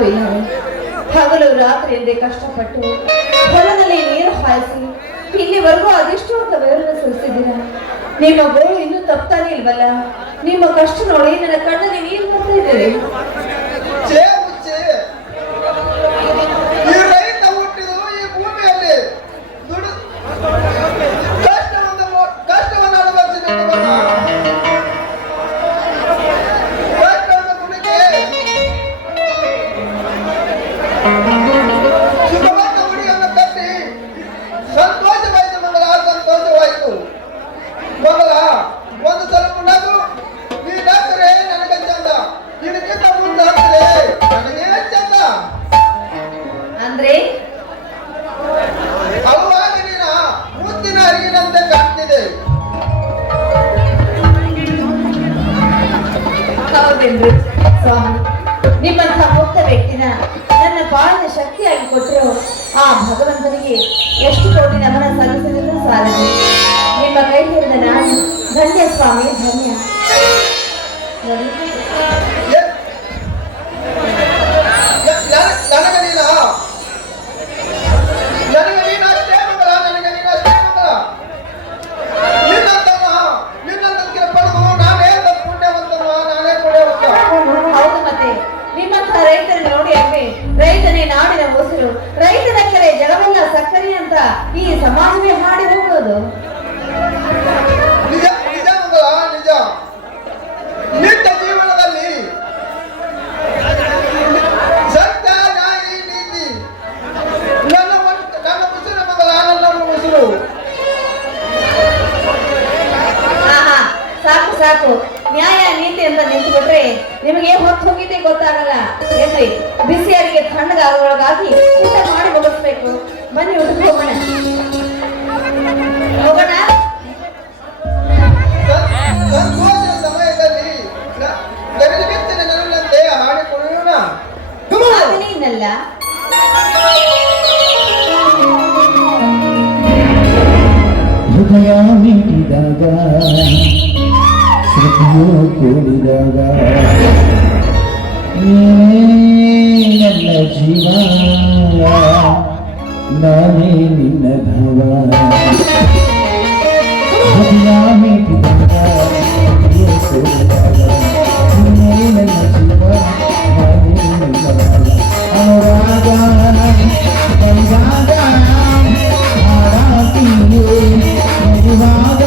ಯಾಕೋ ಇಲ್ಲವೇ ಹಗಲು ರಾತ್ರಿ ಎಂದೇ ಕಷ್ಟಪಟ್ಟು ಹೊಲದಲ್ಲಿ ನೀರು ಹಾಯಿಸಿ ಇಲ್ಲಿವರೆಗೂ ಅದೆಷ್ಟು ಅಂತ ಬೆವರನ್ನು ಸುರಿಸಿದ್ದೀರ. ನಿಮ್ಮ ಗೋಳು ಇನ್ನೂ ತಪ್ತಾನೆ ಇಲ್ವಲ್ಲ. ನಿಮ್ಮ ಕಷ್ಟ ನೋಡಿ ನನ್ನ ಕಣ್ಣಲ್ಲಿ ನೀರು ಬರ್ತಾ ಇದ್ದೀರಿ. ಸ್ವಾಮಿ, ನಿಮ್ಮಂತಹ ಮುಕ್ತ ವ್ಯಕ್ತಿನ ನನ್ನ ಬಾಳಿನ ಶಕ್ತಿಯಾಗಿ ಕೊಟ್ಟರು ಆ ಭಗವಂತನಿಗೆ ಎಷ್ಟು ಕೋಟಿ ನಮನ ಸಲ್ಲಿಸಿದರೂ ಸಾಲದು. ನಿಮ್ಮ ಕೈ ಹಿಡಿದ ನಾನು ಧನ್ಯ ಸ್ವಾಮಿ, ಧನ್ಯ. ರೈತನೇ ನಾಡಿನ ಉಸಿರು, ರೈತನ ಕೆರೆ ಜಲವಲ್ಲ ಸಕ್ಕರೆ ಅಂತ ಈ ಸಮಾಜವೇ ಹಾಡಿ ಹೋಗೋದು. ನಿಜ ನಿಜ ನಿಜ. ನಿತ್ಯ ಜೀವನದಲ್ಲಿ ಸತ್ಯ, ನ್ಯಾಯ, ನೀತಿ ನನ್ನ ಉಸಿರು ಮಗಳ, ನನ್ನ ಉಸಿರು. ಸಾಕು ಸಾಕು, ನ್ಯಾಯ ನೀತಿ ಅಂತ ನಿಂತುಬಿಟ್ರೆ ನಿಮಗೆ ಹೊತ್ತು ಹೋಗಿದ್ದೆ ಗೊತ್ತಾಗಲ್ಲ. ಏನ್ರಿ, ಬಿಸಿ ಅಡಿಗೆ ತಣ್ಣಗಾಗೋಳಗಾಗಿ ಊಟ ಮಾಡಿ ಮುಗಿಸ್ಬೇಕು. ಬನ್ನಿ ಊಟಕ್ಕೆ ಹೋಗೋಣ. ಸಂತೋಷದ ಸಮಯದಲ್ಲಿ ನನ್ನಂತೆ ಹಾಡಿ ಕುಣಿಯೋಣ. ಇನ್ನಲ್ಲ ಹೃದಯ ಮಿಟ್ಟಿದಾಗ ಶ್ರುತಿಯೋ ಕೂಡಿದಾಗ ನನ್ನ ಜೀವ ನಾನೇ ನಿನ್ನ ಧವ. ಹೃದಯ ಮಿಟ್ಟಿದಾಗ ಶ್ರುತಿಯೋ ಕೂಡಿದಾಗ ನನ್ನ ಜೀವ ನಾನೇ ನಿನ್ನ ಧವ. ಅನುರಾಗ ಬಂದಾಗ ಹಾಡಾತೀಯೇ ಮರುವಾಗ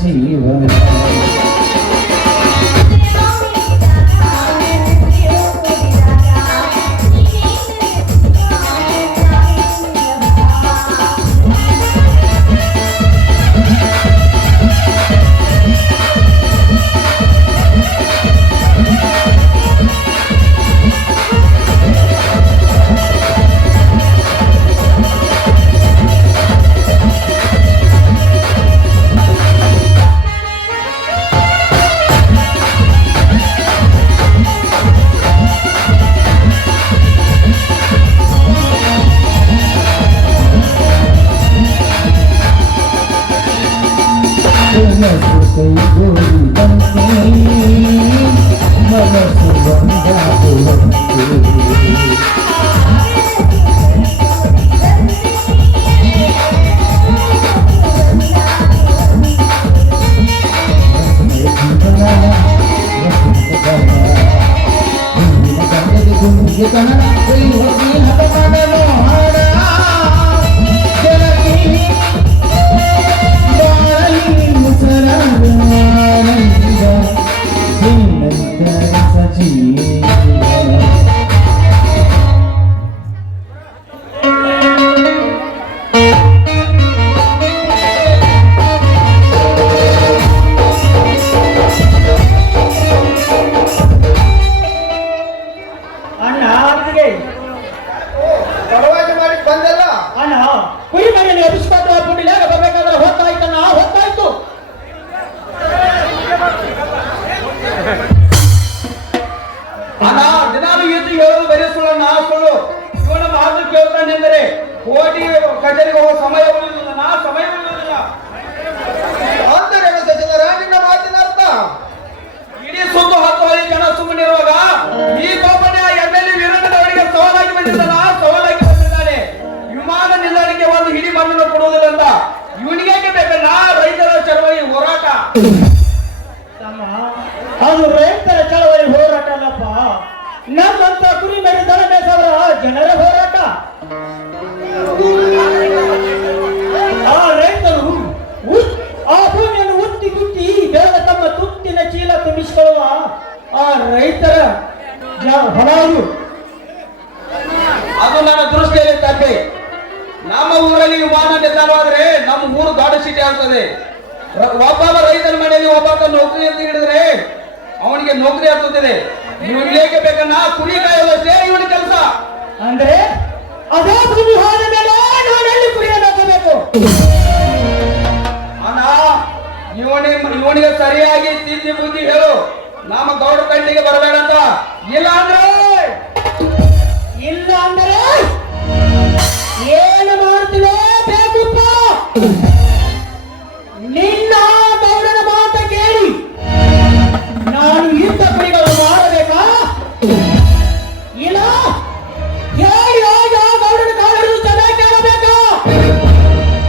ಜೀವನ ಮನಸ್ಸು ಕೈಗೂಡಿದಂತೆ ಮನಸ್ಸು ಒಂದಾಗುವಂತೆ ಅಣ್ಣ ಅತ್ತಿಗೆ ಪರವಾಗಿ ಮಾಡಿ ಬಂದಲ್ಲ ಅಣ್ಣ ಕುರಿ ಮನೆಯಲ್ಲಿ ಅಭಿಷೇಕ ಪುಂಡಿಲ ಬರ್ಬೇಕಾದ್ರೆ ಹೊತ್ತಾಯ್ತಣ್ಣ ಹೊತ್ತಾಯ್ತು. ಅಣ್ಣ ದಿನಾಲು ಇದು ಹೇಳೋದು ಬರೀ ಸುಳ್ಳಣ್ಣ ಸುಳ್ಳು. ಇವನ ಮಾತು ಕೇಳ್ತಾನೆ ಅಂದರೆ ಕೋಟಿ ಕಚೇರಿಗೆ ಹೋಗೋ ಸಮಯ ಉಳಿಯುವುದಿಲ್ಲ, ನಾ ಸಮಯ ಉಳಿಯುವುದಿಲ್ಲ. ಅಂತರೇನು ಸಚಿವರ ನಿನ್ನ ಮಾತಿನ ಅರ್ಥ? ಇಡೀ ಸುತ್ತು 10 ಹಳ್ಳಿ ಜನ ಸುಮ್ಮನಿರುವಾಗ ಈ ಕೋಪನೆ MLA ವೀರಣ್ಣನವರಿಗೆ ಸವಾಲಾಗಿ ಬಂದಿದ್ದಾನ, ಸವಾಲಾಗಿ ಬಂದಿದ್ದಾನೆ. ವಿಮಾನ ನಿಲ್ದಾಣಕ್ಕೆ ಒಂದು ಹಿಡಿ ಮಣ್ಣನ್ನು ಕೊಡುವುದಿಲ್ಲ ಅಂತ ಇವನಿಗೆ ಬೇಕಲ್ಲ ರೈತರ ಚಳವಳಿ ಹೋರಾಟ. ತಮ್ಮ ಅದು ರೈತರ ಚಳವಳಿ ಹೋರಾಟ ಅಲ್ಲಪ್ಪ, ನಮ್ಮಂತ ಕುರಿ ಮರಿ ದನ ಮೇಸವರ ಜನರ ಹೋರಾಟ. ಆ ರೈತರು ಆ ಭೂಮಿಯನ್ನು ಉತ್ತಿ ಕುಟ್ಟಿ ಬೆಳೆದ ತಮ್ಮ ತುತ್ತಿನ ಚೀಲ ತುಂಬಿಸಿಕೊಳ್ಳುವ ಆ ರೈತರ ಹೊಣಾರು. ಅದು ನನ್ನ ದೃಷ್ಟಿಯಲ್ಲಿ ತಪ್ಪೆ. ನಮ್ಮ ಊರಲ್ಲಿ ವಿಮಾನ ನಿಲ್ದಾಣವಾದ್ರೆ ನಮ್ಮ ಊರು ದೊಡ್ಡ ಸಿಟಿ ಆಗ್ತದೆ. ಒಬ್ಬ ರೈತನ ಮನೆಯಲ್ಲಿ ಒಬ್ಬ ನೌಕರಿ ಅಂತ ಹಿಡಿದ್ರೆ ಅವನಿಗೆ ನೌಕರಿ ಆಗ್ತದೆ. ಇವನಿಗೆ ಬೇಕನ್ನ ಕುರಿ ಕಾಯೋದಷ್ಟೇ ಇವನ ಕೆಲಸ. ಅಂದ್ರೆ ಅದೇ ಭೂಮಿ ಹೋದ ಮೇಲೆ ನಾನಲ್ಲಿ ಕುರಿಯನ್ನು ಹಾಕಬೇಕು. ಅಣ್ಣ ಇವನಿಗೆ ಸರಿಯಾಗಿ ತಿದ್ದಿ ಬುದ್ಧಿ ಹೇಳು, ನಮ್ಮ ಗೌಡ ಕಣ್ಣಿಗೆ ಬರಬೇಡಂತ. ಇಲ್ಲ ಅಂದ್ರೆ ಏನು ಮಾಡ್ತೀವೋ ಬೇಕಪ್ಪ. ನಿನ್ನ ಗೌಡನ ಮಾತ ಕೇಳಿ ನಾನು ಇಂಥ ಕುರಿಗಳು ಮಾಡಬೇಕಾ? ಇಲ್ಲ ಹೇಳಿ ಹೋಗಿ ಆ ಗೌಡನ ಕಾಲರು ಚೆನ್ನಾಗಿ ಕೇಳಬೇಕಾ?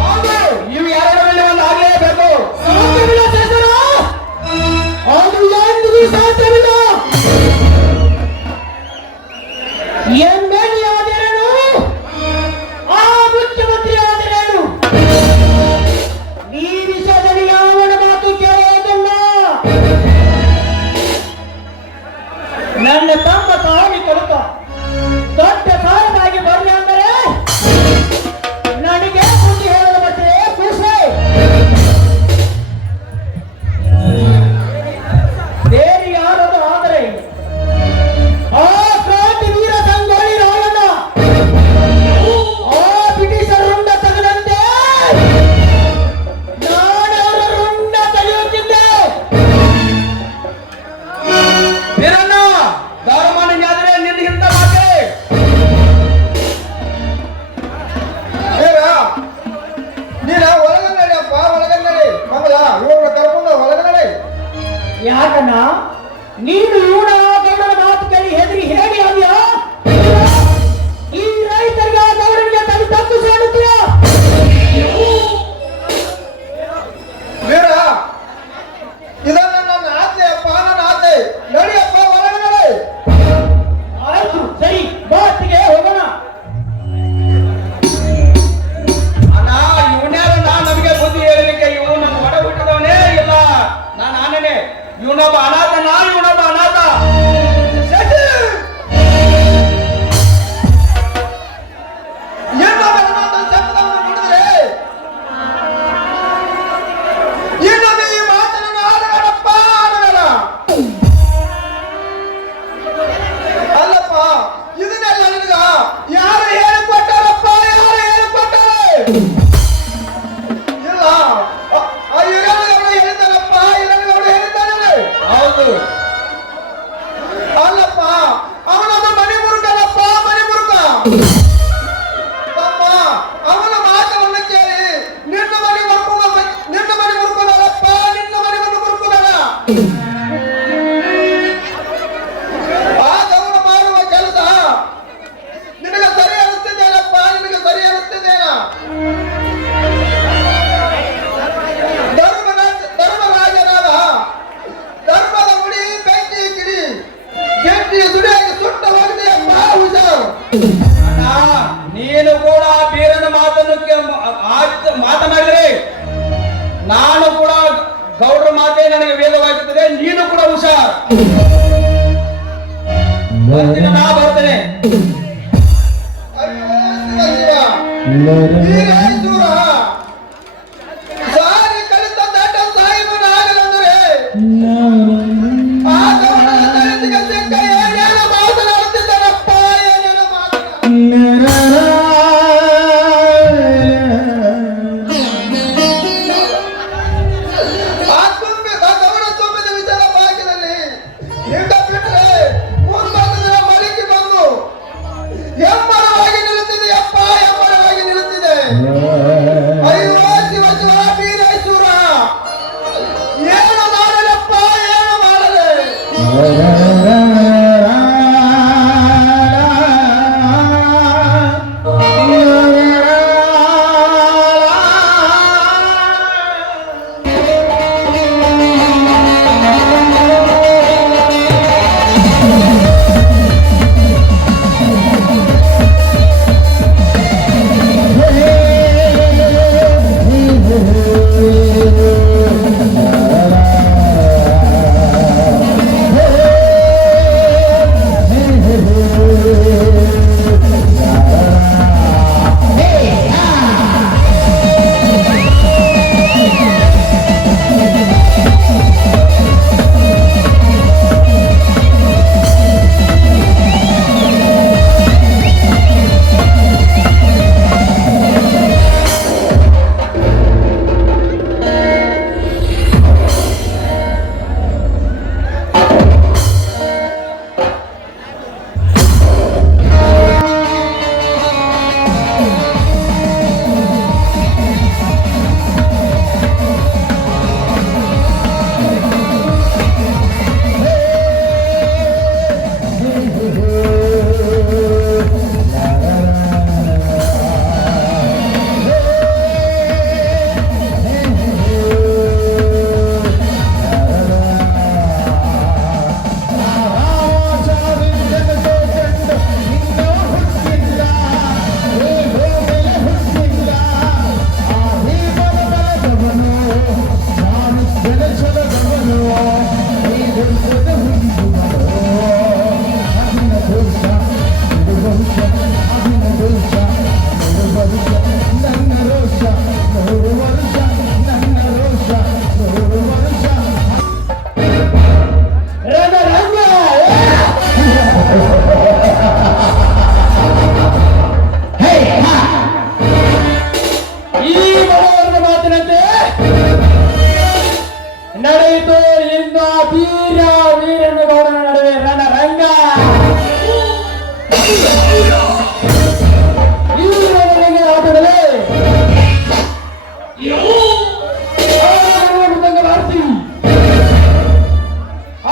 ಹೌದು, ಇವು ಎರಡರಲ್ಲಿ ಒಂದು ಆಗ್ಲೇಬೇಕು. ಸಾಧ್ಯವಿಲ್ಲ ಸಹೋದರ, ಅದು ಎಂದಿಗೂ ಸಾಧ್ಯವಿಲ್ಲ. MLA ಆದರೇನು, ಆ ಮುಖ್ಯಮಂತ್ರಿ ಆದರೇನು, ಈ ವಿಷಯದಲ್ಲಿ ಯಾವನ ಮಾತು ಕೇಳುವುದಿಲ್ಲ. ನನ್ನ ತಮ್ಮ ತಾಳಿ ಕೊಡುತ್ತ ದೊಡ್ಡ ಸಾಲವಾಗಿ ಬರಲಿ ಅಂದರೆ ನನಗೆ ಬುದ್ಧಿ ಹೇಳದ ಮತ್ತೆ ಖುಷಿ. ಬೇರೆ ಯಾರಾದರೂ ಆದರೆ ಆ ಕ್ರಾಂತಿ ವೀರ ಸಂಗೊಳ್ಳಿ ರಾಯಣ್ಣ ಆ ಬ್ರಿಟಿಷರ ರುಂಡ ತೆಗೆದಂತೆ ನಾನು ಅವರ ರುಂಡ ತೆಗೆಯುತ್ತಿದ್ದೆ. ವೀರಣ್ಣ ದಾರಮಾನಿಗಾದ್ರೆ ನಿನ್ಗಿಂತ ಮಾತೆ. ವೀರ, ನೀನ ಒಳಗೆ ನಡಿಯಪ್ಪ, ಒಳಗೆ ನಡಿ. ಮಂಗಲ ಇವ್ರನ್ನ ಕರ್ಕೊಂಡು ಒಳಗೆ ನಡಿ. ಯಾಕಣ್ಣ ನೀನು ಇವನ ಗೌಡನ ಮಾತು ಕೇಳಿ ಹೆದರಿ ಹೇಗೆ ಆದ್ಯಾ? ಈ ರೈತರಿಗೆ ಆ ಗೌಡನಿಗೆ ತಲೆ ತಪ್ಪು ಸಾಡುತ್ತೀಯ? ವೀರ, ಇದನ್ನ ನನ್ನ ಆಸೆ ಅಪ್ಪ, ನನ್ನ ಆಸೆ. ನಡಿಯಪ್ಪ, ಒಳಗೆ ನಡಿ. ಆಯ್ತು ಸರಿ, ಬಾತಿಗೆ ಹೋಗೋಣ. ಅಣ್ಣ ಇವನ್ಯಾರ ನಮಗೆ ಬುದ್ಧಿ ಹೇಳಲಿಕ್ಕೆ? ಇವನು ನಮ್ಮ ಒಡ ಹುಟ್ಟಿದವನೇ ಇಲ್ಲ, ನಾನು ಆನೇನೆ. ಇವನೊಬ್ಬ ಅನಾಥನ, ಇವನೊಬ್ಬ ಅನಾಥ. ಶಶಿ! ಇನ್ನೊಬ್ಬ ನನ್ನ ಶಬ್ದವನ್ನು ನುಡಿದರೆ ಇನ್ನೊಮ್ಮೆ ಈ ಮಾತನ್ನು ಆಡಬೇಡಪ್ಪ, ಆಡಬೇಡ. ಅಲ್ಲಪ್ಪ, ಇದನ್ನೆಲ್ಲ ನಿನಗ ಯಾರು ಹೇಳಿಕೊಟ್ಟಾರಪ್ಪ? ಯಾರು ಹೇಳಿಕೊಟ್ಟಾರೆ? ಇಲ್ಲ, ಆ ಹಿರೇಗೌಡ ಹೇಳಿದ್ದಾನಪ್ಪ, ಹಿರೇಗೌಡ ಹೇಳಿದ್ದಾನೆ. ಹೌದು, ಆ ಗೌಡ ಮಾಡುವ ಕೆಲಸ ನಿನಗೆ ಸರಿ ಅನಿಸ್ತಿದ್ದೇನಪ್ಪ, ನಿನಗೆ ಸರಿ ಅನಿಸ್ತಿದ್ದೇನ? ಧರ್ಮರಾಜನಾದ ಧರ್ಮದ ಮುಡಿ ಬೆಂಕಿ ಕಿಡಿ ಗೆಟ್ಟಿ ಸುಡಿಯಾಗಿ ಸುಟ್ಟ ಹೋಗಿದೆಯಪ್ಪ ಹುಷಾರು. ಅಣ್ಣ, ನೀನು ಕೂಡ ಬೀರನ ಮಾತನ್ನು ಮಾತನಾಡಿದ್ರೆ ನಾನು ಕೂಡ ಗೌಡ್ರ ಮಾತೇ ನನಗೆ ವೇದವಾಗುತ್ತದೆ. ನೀನು ಕೂಡ ಹುಷಾರ್. ನಾ ಬರ್ತೇನೆ. ಅಯ್ಯೋ ಶಿವ ಶಿವ, ವೀರೇಶ್ವರ ಸಾರಿ ಕಲಿತ ದಡ್ಡ ಸಾಹಿಬನ ಆಗಲೆಂದರೆ ಆ ಗೌಡನ ತಲೆಗೆ ಸಿಕ್ಕ ಏನೇನೋ ಮಾತನಾಡುತ್ತಿದ್ದಾರಪ್ಪ, ಏನೇನೋ ಮಾತನಾಡ ಗೌಡ ತುಂಬಿದ ವಿಚಾರ ಭಾಗ್ಯದಲ್ಲಿ ಹಿಂದ ಬಿಟ್ಟರೆ ಮುಂಬಾಗದ ಮಲಿಕೆ ಬಂದು ಎಮ್ಮರವಾಗಿ ನಿಲ್ಲುತ್ತಿದೆಯಪ್ಪ, ಎಮ್ಮರವಾಗಿ ನಿಲ್ಲುತ್ತಿದೆ. ಅಯ್ಯೋ ಶಿವ ಶಿವ ವೀರೇಶ್ವರ, ಏನು ಮಾಡಲಪ್ಪ, ಏನು ಮಾಡಲೆ? ನಡೆಯಿತು ಇಂದ ವೀರನ ಗೌಡನ ನಡುವೆ ರಣರಂಗ. ಈ ಆಟದಲ್ಲಿ ಮೃದಂಗಲಾರ್ತಿ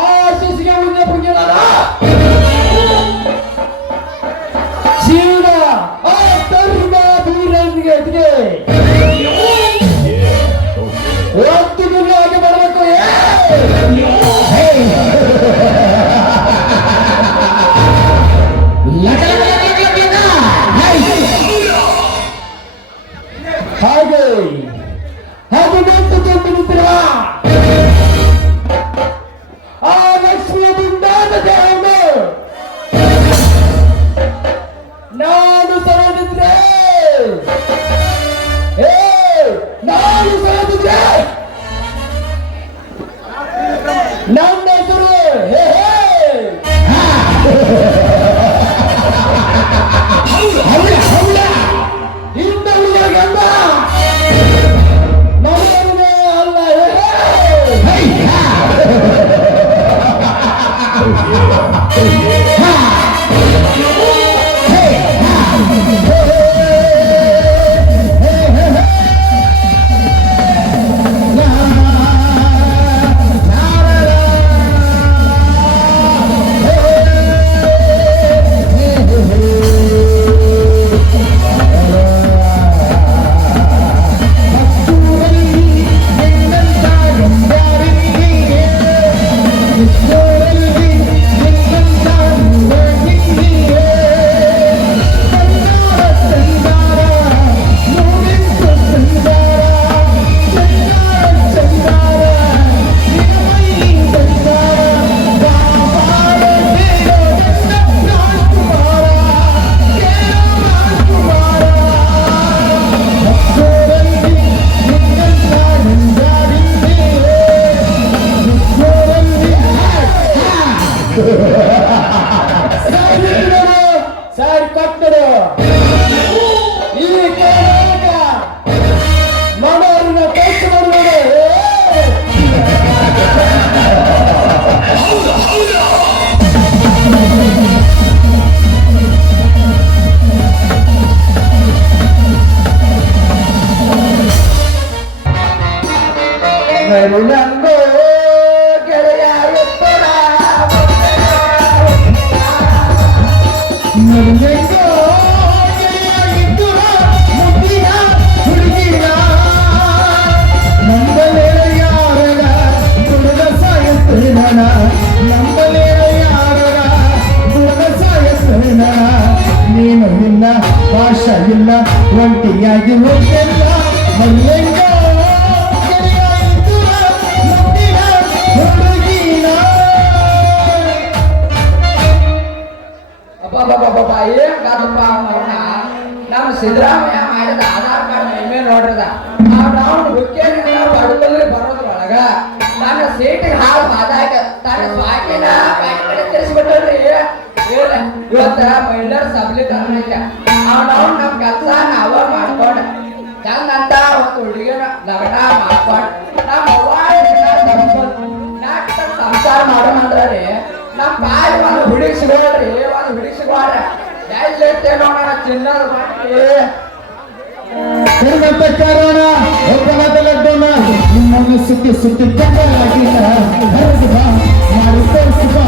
ಆ ಶಿಶಿಗೆ ಮುಂದೆ ಪುಂಜನಾದ ಸೀದಾ ಆ ತರುಣ ವೀರನಿಗೆ ಎದುರಿಗೆ ಒತ್ತು ಗುರಿಯಾಗಿ ಬರಬೇಕು. ಮೊನ್ನೆಂಗೋ ಗೆಳೆಯಾಗಿದ್ದುರ ಮುದ್ದಿನ ಹುಡುಗಿನ ನಂಬಲೇ ಯಾರಗ ದುಡದ ಸಾಯತ್ತೇನ ನಂಬಲೇ ಯಾರಗ ದುಡದ ಸಾಯತ್ತೇನ ನೀನು ಇಲ್ಲ ಭಾಷ ಇಲ್ಲ ಒಂಟಿಯಾಗಿ ಹೋಗಿಲ್ಲ ಮೊನ್ನೆಂಗೋ ಗೆಳೆಯಾಗಿದ್ದುರ ಮುದ್ದಿನ ಹುಡುಗಿನ ಅಬ್ಬಬ್ಬಬ್ಬಬ್ಬ ಏನ್ ಕಾದಪ್ಪ ಅವನ ನಮ್ಮ ಸಿದ್ದರಾಮಯ್ಯ ಮಾಡಿದ ಆಧಾರ್ ಕಾರ್ಡ್ ಮೇಲೆ ನೋಡ್ರದ ನಾವು ಹುಕ್ಕೇನಿಂದ ಬಡದಲ್ಲಿ ಬರೋದ್ರೊಳಗ ನನ್ನ ಸೀಟಿಗೆ ಹಾಳು ಆದಾಗ ತನ್ನ ಸ್ವಾಕಿನ ಕಡೆ ತಿರ್ಸ್ಬಿಟ್ಟಲ್ರಿ ಇವತ್ತ ಮಹಿಳೆಯರ ಸಬಲೀಕರಣ ಇಲ್ಲ ಅವ್ನವ್ನು ನಮ್ಮ ಕೆಲಸ ನಾವ ಮಾಡ್ಕೊಂಡು ಚಂದಂತ ಒಂದು ಹುಡುಗಿನ ಲಗ್ನ ಮಾಡ್ಕೊಂಡು ನಮ್ಮ ನಾಟ ಸಂಸಾರ ಮಾಡೋಣಂದ್ರಿ ನಮ್ಮ ಬಾಯಿ ಒಂದು ಹುಡುಗಿ ಸಿಗೋಳ್ರಿ ಒಂದು ಹುಡುಗಿ ಸಿಗೋಳ್ರ ಎಲ್ಲಿ ನೋಡೋಣ ಚಿನ್ನದ ಮಾಡಿ ಕರ್ನಾಟಕ ಕಾರಣ ಒಬ್ಬನದಲ್ಲದ್ದೋಣ ನಿಮ್ಮನ್ನು ಸುತ್ತಿ ಸುತ್ತಿ ಕೆಟ್ಟಲಾಗಿಲ್ಲ ಹರಿದು ಬಾ ಮಾಡಿ ತೋರಿಸಿ ಬಾ